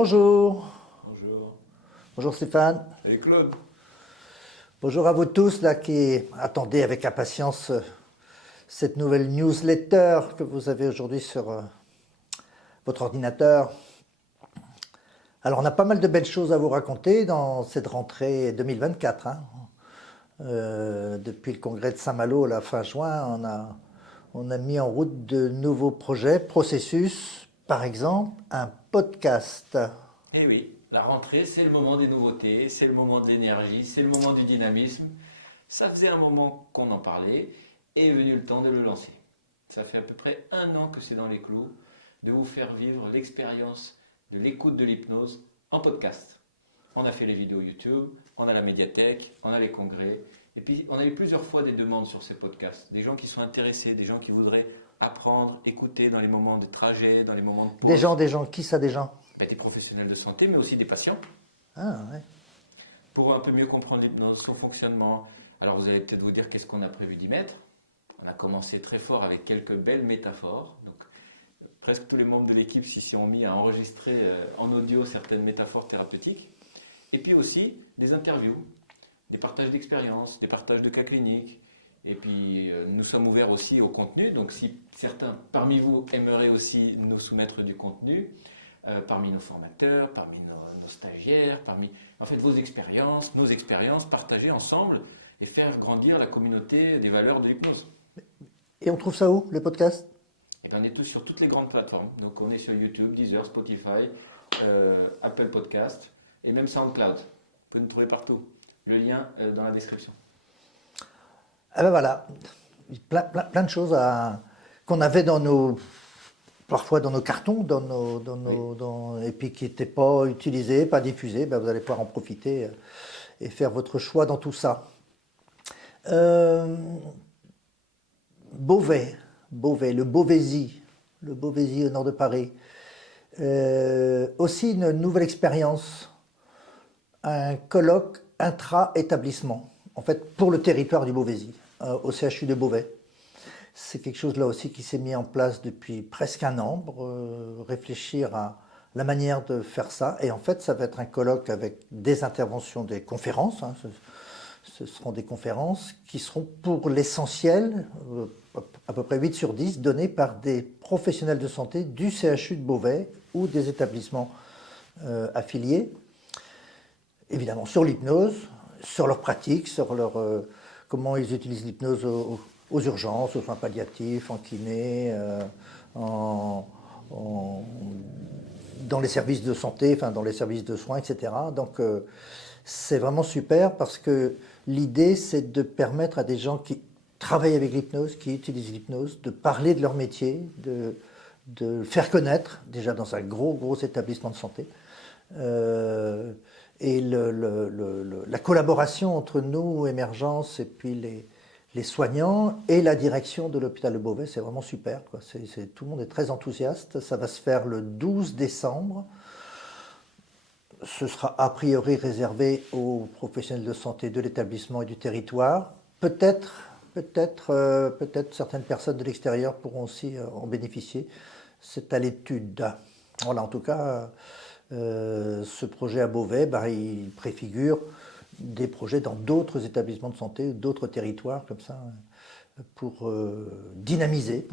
Bonjour, Bonjour. bonjour Stéphane, Et Claude? bonjour à vous tous là qui attendez avec impatience cette nouvelle newsletter que vous avez aujourd'hui sur votre ordinateur. Alors on a pas mal de belles choses à vous raconter dans cette rentrée 2024. Depuis le congrès de Saint-Malo à la fin juin, on a mis en route de nouveaux projets, processus, par exemple un podcast. Eh oui, la rentrée, c'est le moment des nouveautés, c'est le moment de l'énergie, c'est le moment du dynamisme. Ça faisait un moment qu'on en parlait et est venu le temps de le lancer. Ça fait à peu près un an que c'est dans les clous de vous faire vivre l'expérience de l'écoute de l'hypnose en podcast. On a fait les vidéos YouTube, on a la médiathèque, on a les congrès. Et puis on a eu plusieurs fois des demandes sur ces podcasts. Des gens qui sont intéressés, des gens qui voudraient apprendre, écouter dans les moments de trajet, dans les moments de pause. Des gens, qui ça des gens? Des professionnels de santé, mais aussi des patients, Ah ouais. pour un peu mieux comprendre l'hypnose, son fonctionnement. Alors vous allez peut-être vous dire qu'est-ce qu'on a prévu d'y mettre. On a commencé très fort avec quelques belles métaphores. Donc presque tous les membres de l'équipe s'y sont mis à enregistrer en audio certaines métaphores thérapeutiques. Et puis aussi des interviews, des partages d'expériences, des partages de cas cliniques. Et puis nous sommes ouverts aussi au contenu. Donc si certains parmi vous aimeraient aussi nous soumettre du contenu, parmi nos formateurs, parmi nos stagiaires, parmi en fait vos expériences, nos expériences partagées ensemble et faire grandir la communauté des valeurs de l'hypnose. Et on trouve ça où, les podcasts? Et bien on est tous sur toutes les grandes plateformes. Donc on est sur YouTube, Deezer, Spotify, Apple Podcast et même SoundCloud. Vous pouvez nous trouver partout. Le lien dans la description. Ah ben voilà, plein de choses qu'on avait parfois dans nos cartons, et puis qui n'étaient pas utilisés, pas diffusés. Ben vous allez pouvoir en profiter et faire votre choix dans tout ça. Euh, Beauvais, le Beauvaisis au nord de Paris. Aussi une nouvelle expérience, un colloque intra-établissement, en fait pour le territoire du Beauvaisis, au CHU de Beauvais. C'est quelque chose là aussi qui s'est mis en place depuis presque un an, pour réfléchir à la manière de faire ça. Et en fait, ça va être un colloque avec des interventions, des conférences. Ce seront des conférences qui seront pour l'essentiel, à peu près 8 sur 10, données par des professionnels de santé du CHU de Beauvais ou des établissements affiliés. Évidemment, sur l'hypnose, sur leur pratique, sur comment ils utilisent l'hypnose aux urgences, aux soins palliatifs, en kiné, dans les services de santé, enfin dans les services de soins, etc. Donc c'est vraiment super parce que l'idée c'est de permettre à des gens qui travaillent avec l'hypnose, qui utilisent l'hypnose, de parler de leur métier, de faire connaître, déjà dans un gros établissement de santé. Et la collaboration entre nous, Émergence, et puis les soignants et la direction de l'hôpital de Beauvais, c'est vraiment super, quoi. Tout le monde est très enthousiaste. Ça va se faire le 12 décembre. Ce sera a priori réservé aux professionnels de santé de l'établissement et du territoire. Peut-être certaines personnes de l'extérieur pourront aussi en bénéficier. C'est à l'étude. Voilà, en tout cas, ce projet à Beauvais, il préfigure des projets dans d'autres établissements de santé, d'autres territoires comme ça, pour dynamiser,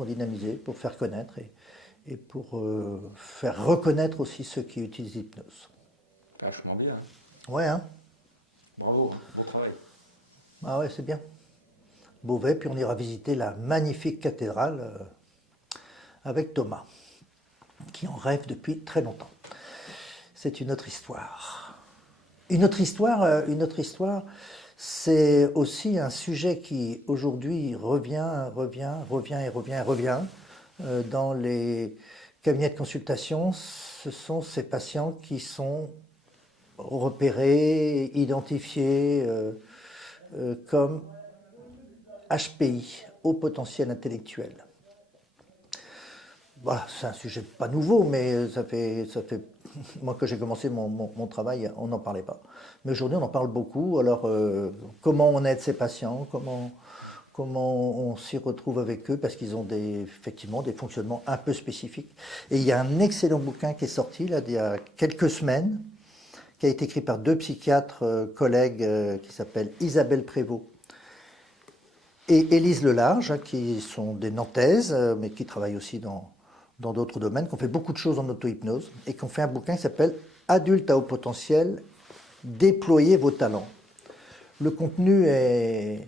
pour faire connaître et pour faire reconnaître aussi ceux qui utilisent l'hypnose. Vachement bien. Ouais, hein? Bravo, bon travail. Ah ouais, c'est bien. Beauvais, puis on ira visiter la magnifique cathédrale avec Thomas, qui en rêve depuis très longtemps. C'est une autre histoire. Une autre histoire, c'est aussi un sujet qui aujourd'hui revient dans les cabinets de consultation. Ce sont ces patients qui sont repérés, identifiés comme HPI, haut potentiel intellectuel. Voilà, c'est un sujet pas nouveau, mais ça fait moi que j'ai commencé mon travail, on n'en parlait pas. Mais aujourd'hui, on en parle beaucoup. Alors, comment on aide ces patients, comment on s'y retrouve avec eux, parce qu'ils ont effectivement des fonctionnements un peu spécifiques. Et il y a un excellent bouquin qui est sorti là, il y a quelques semaines, qui a été écrit par deux psychiatres collègues qui s'appellent Isabelle Prévost et Élise Lelarge, hein, qui sont des Nantaises, mais qui travaillent aussi dans d'autres domaines, qui ont fait beaucoup de choses en auto-hypnose, et qui ont fait un bouquin qui s'appelle « Adultes à haut potentiel, déployez vos talents ». Le contenu est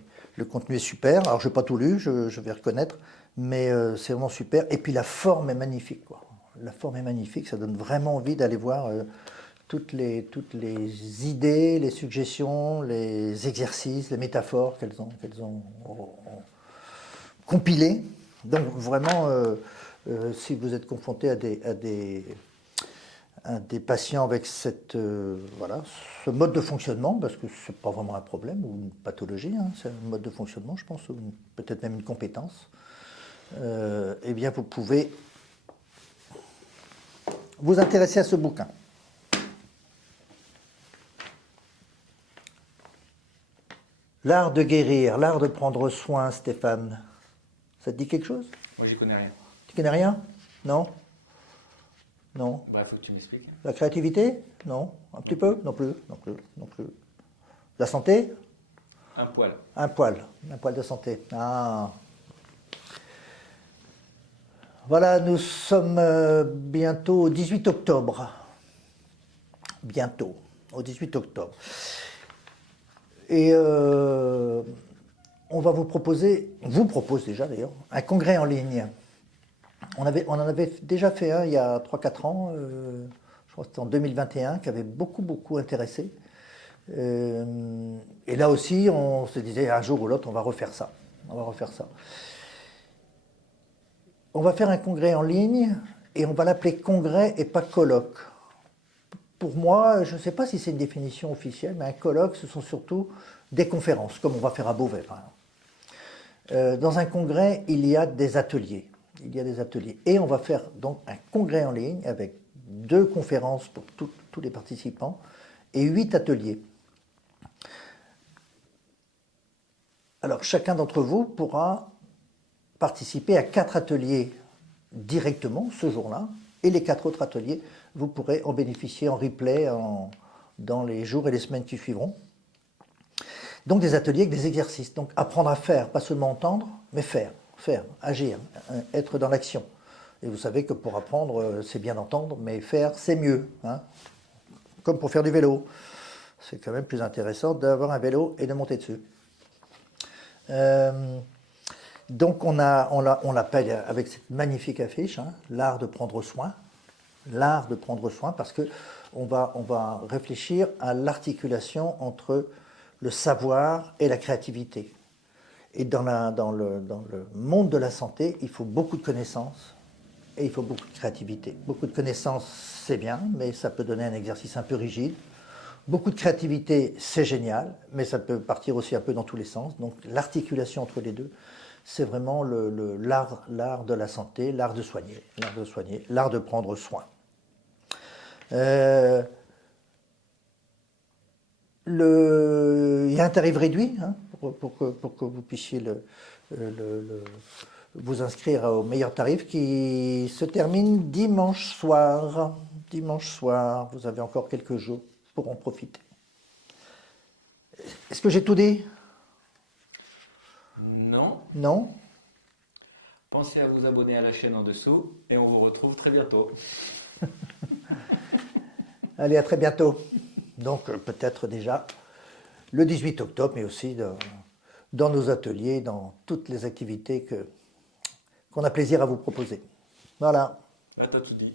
super. Alors, je n'ai pas tout lu, je vais reconnaître, mais c'est vraiment super. Et puis, la forme est magnifique, quoi. La forme est magnifique, ça donne vraiment envie d'aller voir toutes les idées, les suggestions, les exercices, les métaphores qu'elles ont compilées. Donc, vraiment, si vous êtes confronté à des patients avec voilà, ce mode de fonctionnement, parce que ce n'est pas vraiment un problème ou une pathologie, hein, c'est un mode de fonctionnement, je pense, ou peut-être même une compétence, eh bien vous pouvez vous intéresser à ce bouquin. L'art de guérir, l'art de prendre soin, Stéphane. Ça te dit quelque chose? Moi, j'y connais rien. Tu connais rien? Non? Non. Bah, faut que tu m'expliques. La créativité? Non. Un petit peu? Non plus. Non plus. Non plus. La santé? Un poil. Un poil. Un poil de santé. Ah. Voilà, nous sommes bientôt au 18 octobre. Bientôt, au 18 octobre. Et on va vous propose déjà d'ailleurs, un congrès en ligne. On en avait déjà fait un il y a 3-4 ans, je crois que c'était en 2021, qui avait beaucoup intéressé. Et là aussi, on se disait un jour ou l'autre, on va refaire ça. On va faire un congrès en ligne et on va l'appeler congrès et pas colloque. Pour moi, je ne sais pas si c'est une définition officielle, mais un colloque, ce sont surtout des conférences, comme on va faire à Beauvais, par exemple. Dans un congrès, il y a des ateliers. Et on va faire donc un congrès en ligne avec 2 conférences pour tous les participants et 8 ateliers. Alors, chacun d'entre vous pourra participer à 4 ateliers directement ce jour-là, et les 4 autres ateliers, vous pourrez en bénéficier en replay dans les jours et les semaines qui suivront. Donc des ateliers avec des exercices, donc apprendre à faire, pas seulement entendre, mais faire, agir, être dans l'action. Et vous savez que pour apprendre, c'est bien d'entendre, mais faire, c'est mieux, hein. Comme pour faire du vélo. C'est quand même plus intéressant d'avoir un vélo et de monter dessus. Donc on l'appelle avec cette magnifique affiche, hein, l'art de prendre soin. L'art de prendre soin, parce que on va réfléchir à l'articulation entre le savoir et la créativité. Et dans le monde de la santé, il faut beaucoup de connaissances et il faut beaucoup de créativité. Beaucoup de connaissances, c'est bien, mais ça peut donner un exercice un peu rigide. Beaucoup de créativité, c'est génial, mais ça peut partir aussi un peu dans tous les sens. Donc l'articulation entre les deux, c'est vraiment l'art de la santé, l'art de soigner, l'art de prendre soin. Il y a un tarif réduit, hein, pour que vous puissiez vous inscrire au meilleur tarif, qui se termine dimanche soir. Dimanche soir, vous avez encore quelques jours pour en profiter. Est-ce que j'ai tout dit? Non. Non? Pensez à vous abonner à la chaîne en dessous et on vous retrouve très bientôt. Allez, à très bientôt. Donc peut-être déjà le 18 octobre, mais aussi dans nos ateliers, dans toutes les activités qu'on a plaisir à vous proposer. Voilà. Là, t'as tout dit.